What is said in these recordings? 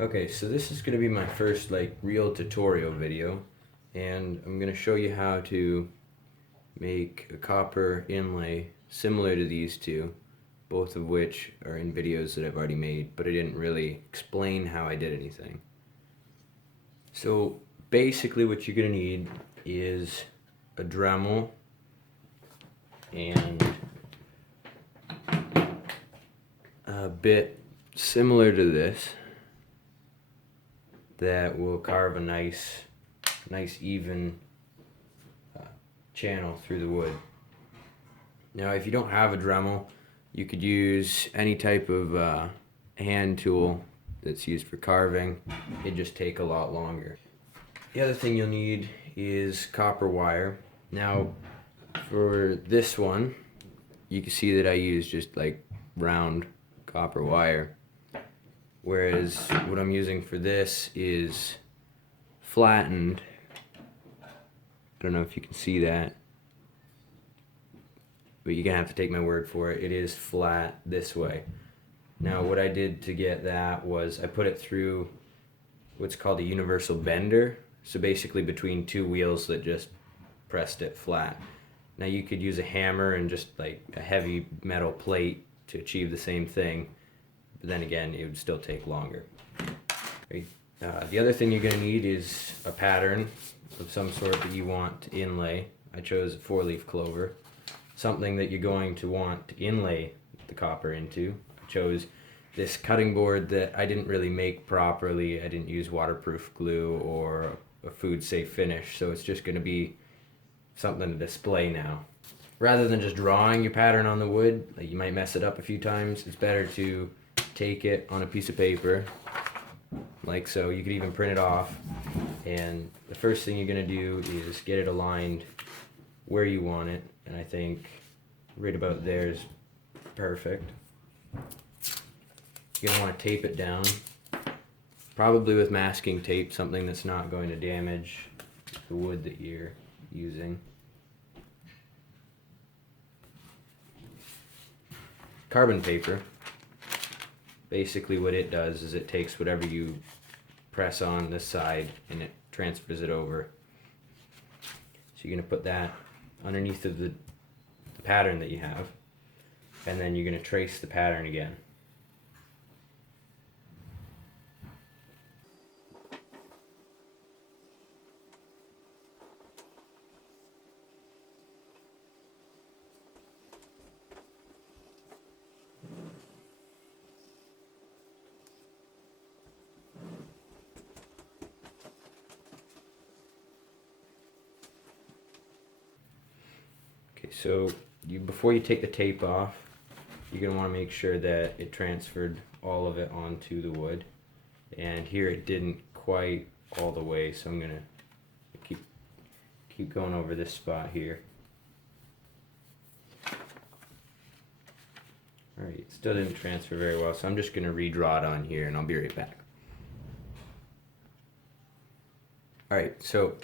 Okay, so this is going to be my first real tutorial video, and I'm going to show you how to make a copper inlay similar to these two, both of which are in videos that I've already made, but I didn't really explain how I did anything. So basically what you're going to need is a Dremel and a bit similar to this that will carve a nice even channel through the wood. Now if you don't have a Dremel, you could use any type of hand tool that's used for carving. It'd just take a lot longer. The other thing you'll need is copper wire. Now for this one, you can see that I use just round copper wire, whereas what I'm using for this is flattened. I don't know if you can see that, but you're gonna have to take my word for it. It is flat this way. Now what I did to get that was I put it through what's called a universal bender, so basically between two wheels that just pressed it flat. Now you could use a hammer and just a heavy metal plate to achieve the same thing, but then again it would still take longer. Right? The other thing you're going to need is a pattern of some sort that you want to inlay. I chose a 4-leaf clover. Something that you're going to want to inlay the copper into. I chose this cutting board that I didn't really make properly. I didn't use waterproof glue or a food safe finish, so it's just going to be something to display now. Rather than just drawing your pattern on the wood, you might mess it up a few times. It's better to take it on a piece of paper, like so. You could even print it off, and the first thing you're going to do is get it aligned where you want it, and I think right about there is perfect. You're going to want to tape it down, probably with masking tape, something that's not going to damage the wood that you're using. Carbon paper, basically what it does is it takes whatever you press on this side and it transfers it over. So you're going to put that underneath of the pattern that you have, and then you're going to trace the pattern again. Okay, so before you take the tape off, you're going to want to make sure that it transferred all of it onto the wood. And here it didn't quite all the way, so I'm going to keep going over this spot here. Alright, it still didn't transfer very well, so I'm just going to redraw it on here and I'll be right back. Alright, so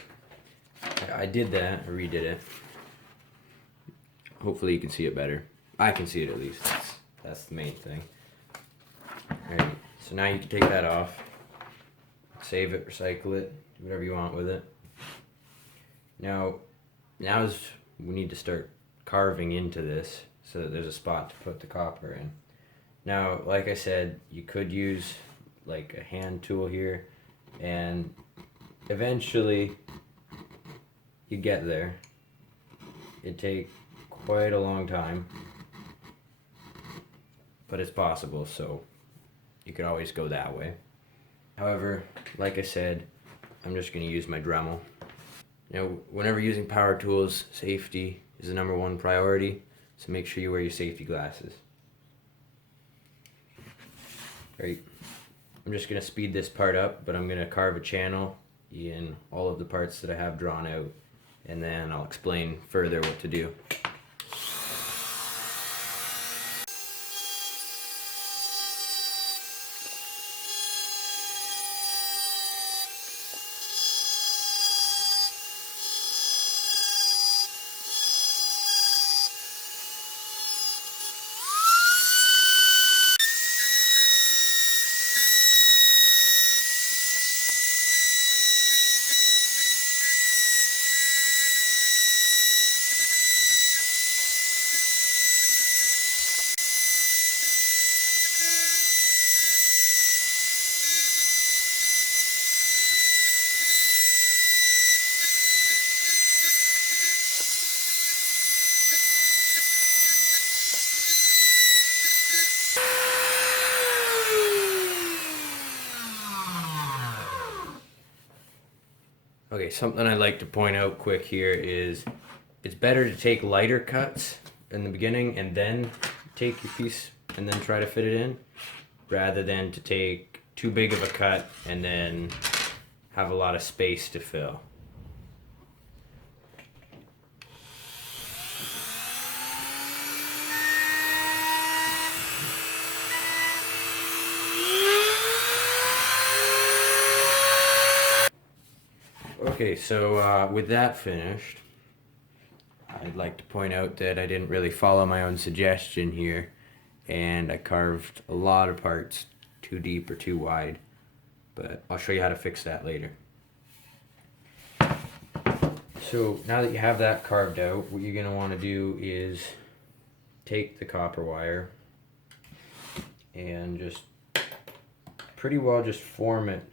I did that, I redid it. Hopefully you can see it better. I can see it at least. That's the main thing. Alright, so now you can take that off. Save it, recycle it, do whatever you want with it. Now we need to start carving into this so that there's a spot to put the copper in. Now, like I said, you could use a hand tool here, and eventually you get there. It'd take quite a long time, but it's possible, so you could always go that way. However, like I said, I'm just going to use my Dremel. Now, whenever using power tools, safety is the #1 priority, so make sure you wear your safety glasses. Alright, I'm just going to speed this part up, but I'm going to carve a channel in all of the parts that I have drawn out, and then I'll explain further what to do. Okay, something I'd like to point out quick here is it's better to take lighter cuts in the beginning and then take your piece and then try to fit it in, rather than to take too big of a cut and then have a lot of space to fill. Okay, so with that finished, I'd like to point out that I didn't really follow my own suggestion here, and I carved a lot of parts too deep or too wide, but I'll show you how to fix that later. So now that you have that carved out, what you're going to want to do is take the copper wire and just pretty well just form it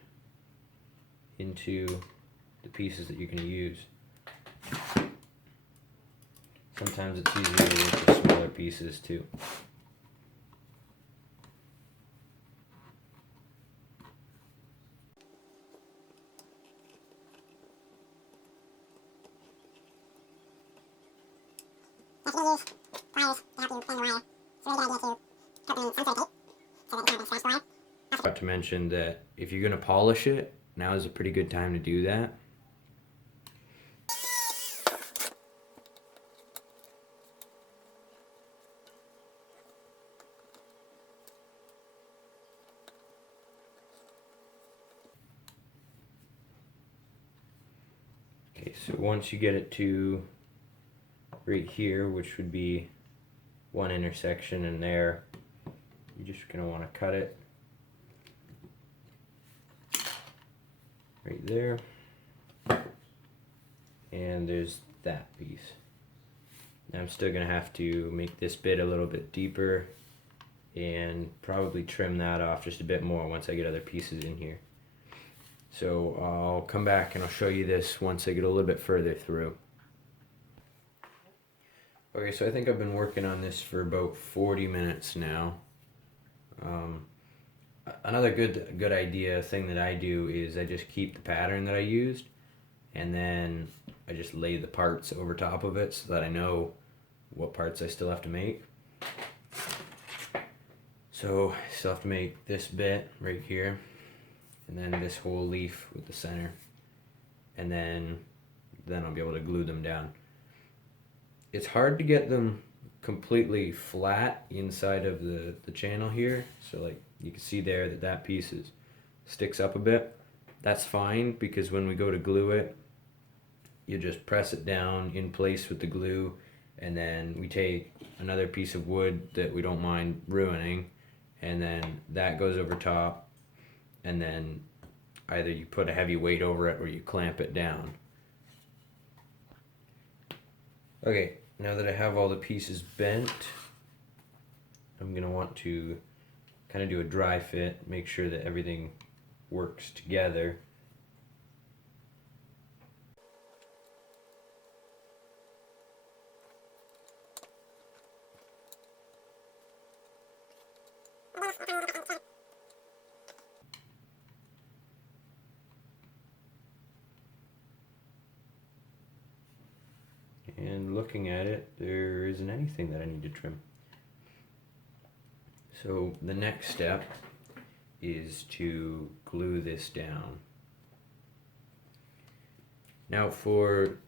into the pieces that you're going to use. Sometimes it's easier to work with smaller pieces too. I forgot to mention that if you're going to polish it, now is a pretty good time to do that. Okay, so once you get it to right here, which would be one intersection in there, you're just going to want to cut it right there, and there's that piece. Now I'm still going to have to make this bit a little bit deeper and probably trim that off just a bit more once I get other pieces in here. So I'll come back and I'll show you this once I get a little bit further through. Okay, so I think I've been working on this for about 40 minutes now. Another good idea thing that I do is I just keep the pattern that I used, and then I just lay the parts over top of it so that I know what parts I still have to make. So I still have to make this bit right here, and then this whole leaf with the center, and then I'll be able to glue them down. It's hard to get them completely flat inside of the channel here, so like you can see there that piece sticks up a bit. That's fine, because when we go to glue it, you just press it down in place with the glue, and then we take another piece of wood that we don't mind ruining, and then that goes over top, and then either you put a heavy weight over it or you clamp it down. Okay, now that I have all the pieces bent, I'm going to want to kind of do a dry fit, make sure that everything works together. And looking at it, there isn't anything that I need to trim. So the next step is to glue this down. Now for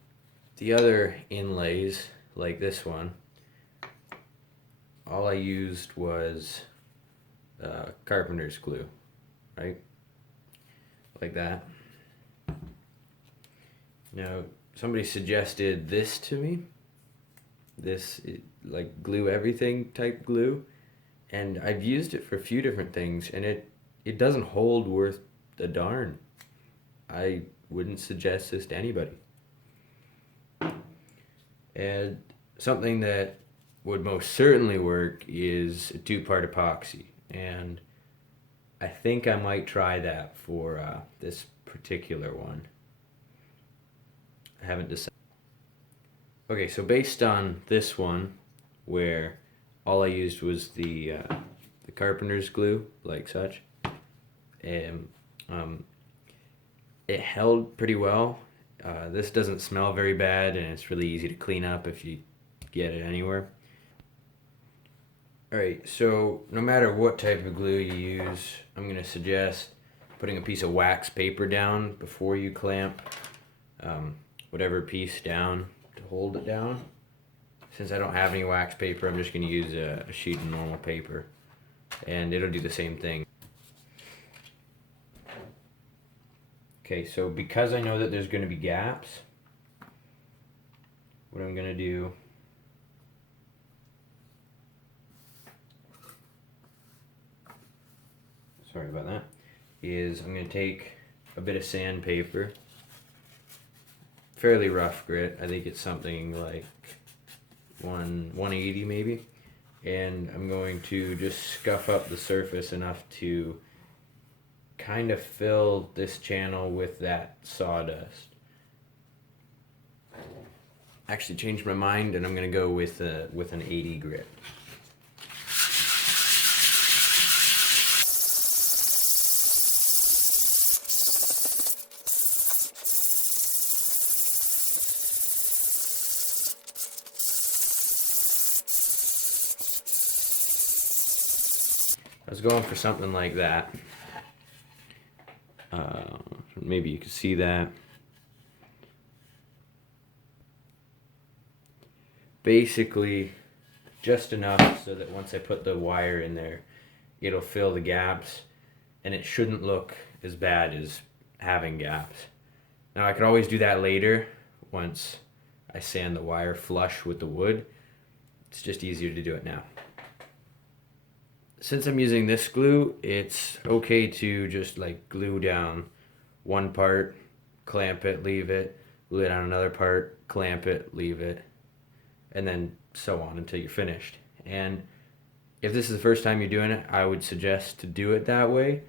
the other inlays, like this one, all I used was carpenter's glue, right? Like that. Now somebody suggested this to me, this like glue everything type glue, and I've used it for a few different things, and it doesn't hold worth a darn. I wouldn't suggest this to anybody. And something that would most certainly work is a 2-part epoxy, and I think I might try that for this particular one. I haven't decided. Okay, so based on this one, where all I used was the carpenter's glue, like such, and it held pretty well, This doesn't smell very bad, and it's really easy to clean up if you get it anywhere. Alright, so no matter what type of glue you use, I'm going to suggest putting a piece of wax paper down before you clamp whatever piece down to hold it down. Since I don't have any wax paper, I'm just going to use a sheet of normal paper, and it'll do the same thing. Okay, so because I know that there's going to be gaps, what I'm going to do sorry about that, is I'm going to take a bit of sandpaper, fairly rough grit, I think it's something like 180 maybe, and I'm going to just scuff up the surface enough to kind of fill this channel with that sawdust. Actually changed my mind, and I'm going to go with an 80 grit. I was going for something like that. Maybe you can see that. Basically, just enough so that once I put the wire in there, it'll fill the gaps, and it shouldn't look as bad as having gaps. Now I could always do that later once I sand the wire flush with the wood. It's just easier to do it now. Since I'm using this glue, it's okay to just like glue down one part, clamp it, leave it, glue down another part, clamp it, leave it, and then so on until you're finished. And if this is the first time you're doing it, I would suggest to do it that way,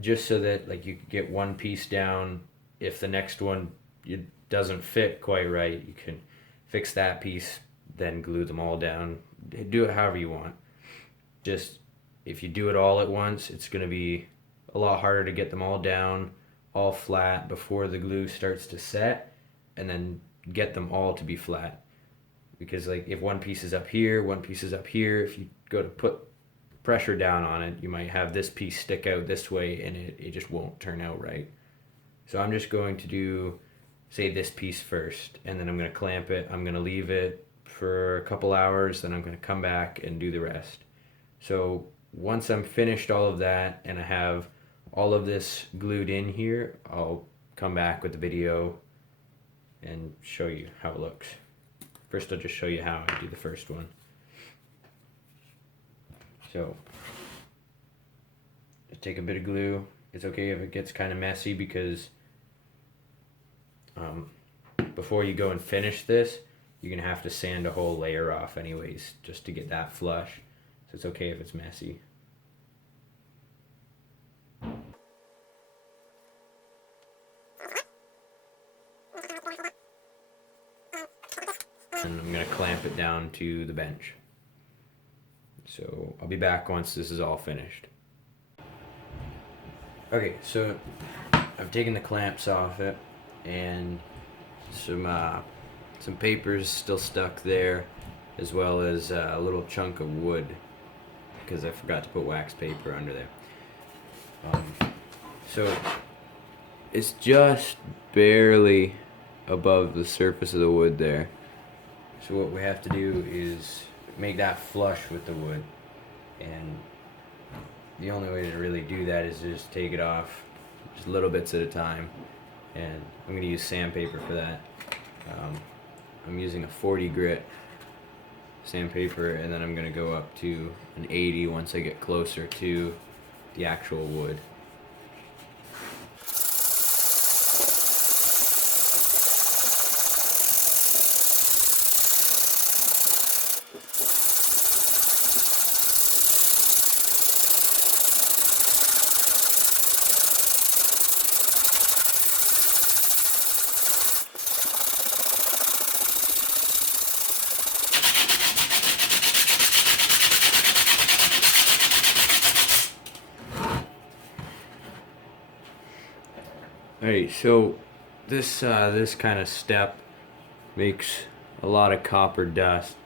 just so that like you can get one piece down. If the next one it doesn't fit quite right, you can fix that piece, then glue them all down. Do it however you want. Just if you do it all at once, it's going to be a lot harder to get them all down, all flat before the glue starts to set, and then get them all to be flat. Because like if one piece is up here, one piece is up here, if you go to put pressure down on it, you might have this piece stick out this way, and it just won't turn out right. So I'm just going to do, say, this piece first, and then I'm going to clamp it. I'm going to leave it for a couple hours, then I'm going to come back and do the rest. So once I'm finished all of that and I have all of this glued in here, I'll come back with the video and show you how it looks. First I'll just show you how I do the first one. So just take a bit of glue. It's okay if it gets kind of messy, because before you go and finish this, you're going to have to sand a whole layer off anyways, just to get that flush. So it's okay if it's messy. And I'm going to clamp it down to the bench. So I'll be back once this is all finished. Okay, so I've taken the clamps off it, and some paper's still stuck there, as well as a little chunk of wood, because I forgot to put wax paper under there. So it's just barely above the surface of the wood there. So what we have to do is make that flush with the wood, and the only way to really do that is just take it off just little bits at a time, and I'm going to use sandpaper for that. I'm using a 40 grit sandpaper, and then I'm going to go up to an 80 once I get closer to the actual wood. Alright, so this kind of step makes a lot of copper dust,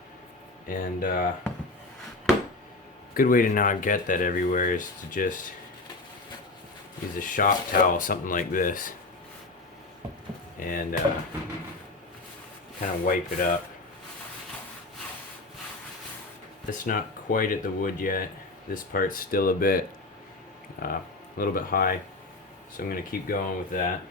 and good way to not get that everywhere is to just use a shop towel, something like this, and kind of wipe it up. It's not quite at the wood yet. This part's still a little bit high, so I'm going to keep going with that.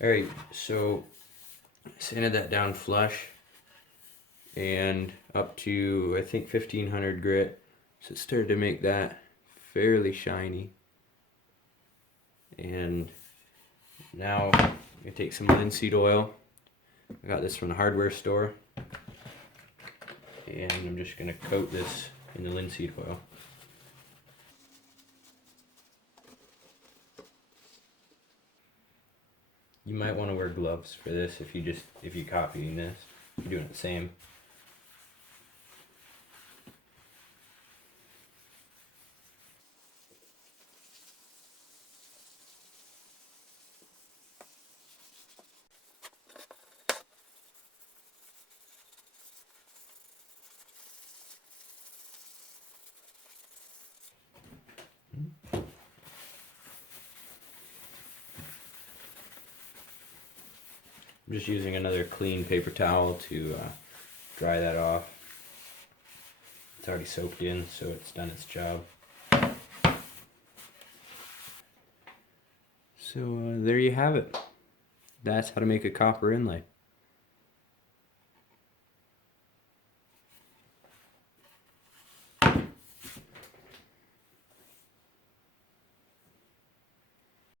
Alright, so sanded that down flush and up to, I think, 1500 grit. So it started to make that fairly shiny. And now I'm going to take some linseed oil. I got this from the hardware store. And I'm just going to coat this in the linseed oil. You might want to wear gloves for this if you're copying this. You're doing it the same. I'm just using another clean paper towel to dry that off. It's already soaked in, so it's done its job. So there you have it. That's how to make a copper inlay.